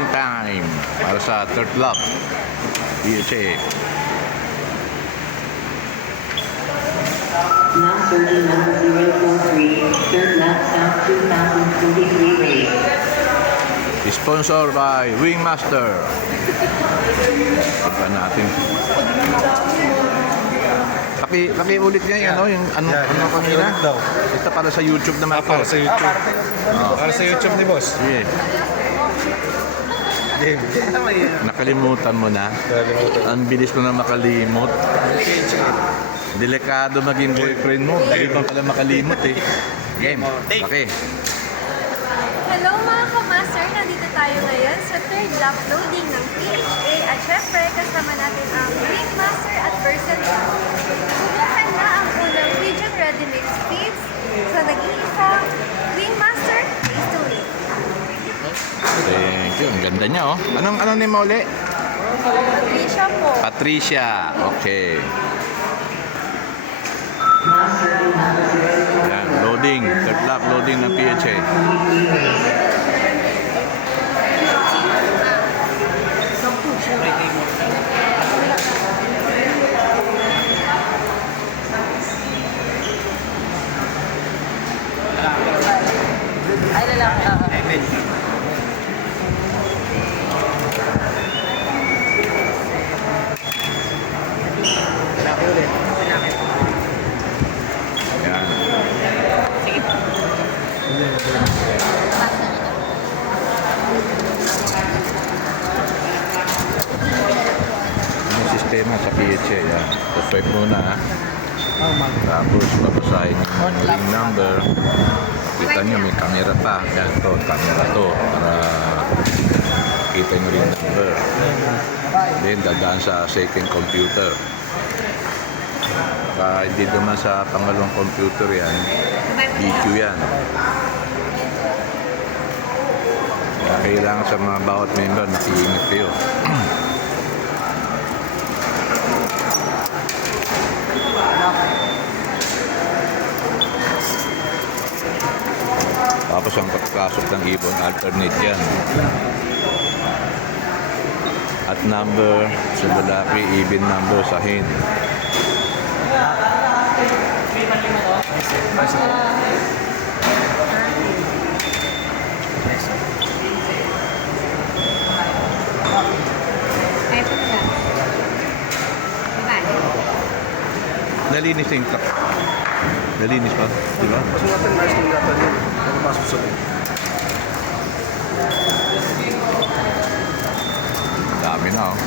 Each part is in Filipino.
loading time para sa third lap. PHA. Now starting number 043, third lap South 2023 race. Sponsored by Wingmaster. Tignan natin. Ulit niya yung ano kanina? Ito para sa YouTube naman. Para sa YouTube. Para sa YouTube ni boss. Yeah. Nakalimutan mo na. Ang bilis mo na makalimot. Delikado maging boyfriend mo. Dali bang pala makalimot eh. Game. Okay. Hello mga kamaster! Nandito tayo ngayon sa third lap loading ng PHA at syempre kasama natin ang Wingmaster at Versatile. Subukan na ang unang region ready mix speeds sa nag-iisang Wingmaster Race to Win. Thank you. Ang ganda niya oh. Anong name mo ulit? Patricia po. Patricia. Okay. Yan. Loading. Third lap loading ng PHA. Ay, lalaki. Yan. Yung sistema sa PHA. Yan. Swipe muna ha. Tapos babasahin yung ring number. Kita nyo may camera pa. Yan to, camera to. Para kita nyo ring number. Then dadaan sa second computer. Hindi naman sa pangalawang computer yan. EQ yan. Kailangan sa mga bawat member nakiingat kayo. Tapos ang pagkasok ng ibon, alternate yan. At number sa lalaki, even number sa hen. Ay po na. Nalinis na yung truck. Nalinis pa, di ba? Suwatan na yung gata niyo. Ano masusunod? Dami na oh.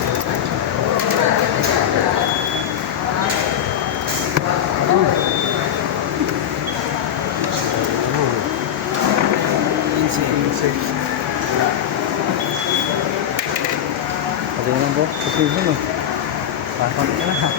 Pwede naman po. Kasi yun o. Parang ka na ha.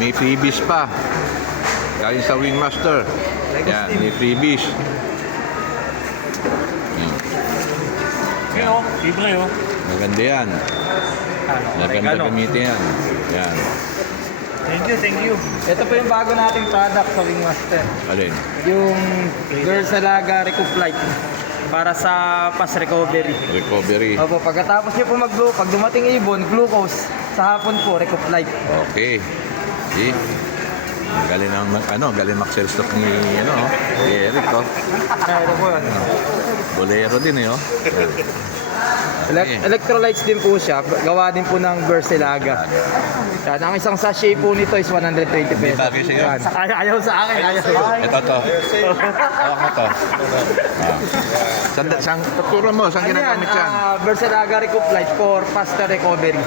May freebies pa. Galing sa Wingmaster. Yan, may freebies. Pero, libre oh. Maganda yan. Maganda gamitin yan. Yan. Thank you. Ito po yung bago nating product sa Wingmaster. Alin? Yung Girls Alaga Recup-Light. Para sa pass recovery. Recovery. Opo, pagkatapos nyo po mag-glue, pag dumating ibon, glucose. Sa hapon po, Recup-Light. Okay. See? Galing ang galing mag-sell stock ni Eric oh. Ito po yun. Bolero din eh oh. Okay. Electrolytes din po siya. Gawa din po ng Versilaga. Yan, ang isang sachet po nito is 120 Hindi pesos. bagay sa'yo. Yan. Ayaw sa akin. Ayaw sa akin. Ito to. Hawak mo to. Saan tuturo mo? Saan ginagamit yan? Versilaga Recup-Light for faster recovery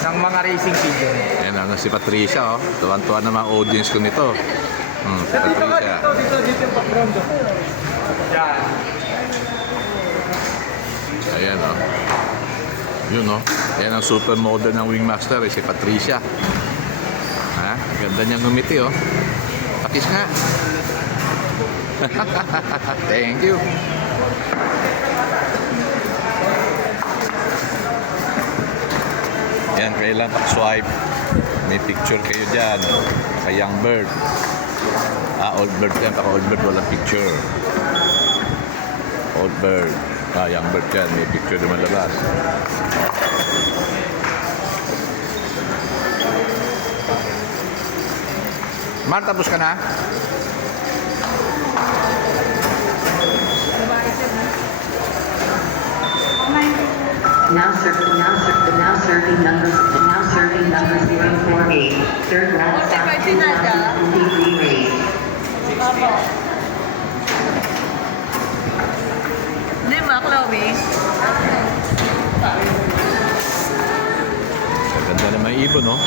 ng mga racing pigeon. Ayan si Patricia oh. Tuwan-tuwa na mga audience ko nito. Si Patricia. Dito yung background. Yan. Ayan oh. Yun, no? Yan ang supermodel ng Wingmaster, si Patricia. Ha? Ganda niyang ngumiti, oh. Pakis nga. Thank you. Yan, kailan swipe. May picture kayo dyan. Sa young bird. Old bird yan. Kaka old bird, walang picture. Old bird. Young bird yan. May picture naman labas. Mar, tapos ka na? Now serving number 048, third lap stop 2023 race. Di ba, Chloe? Ganda na may ibon, no?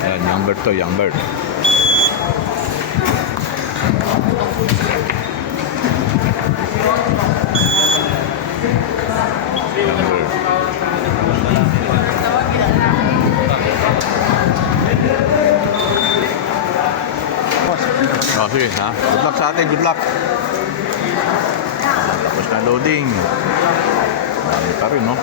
Ayan, young bird to, young bird. Young bird. Oh, sige, ha? Good luck sa atin, good luck. Tapos na loading. Dami pa rin, no?